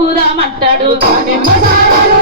పోగుదామంటాడు నిమ్మసారలు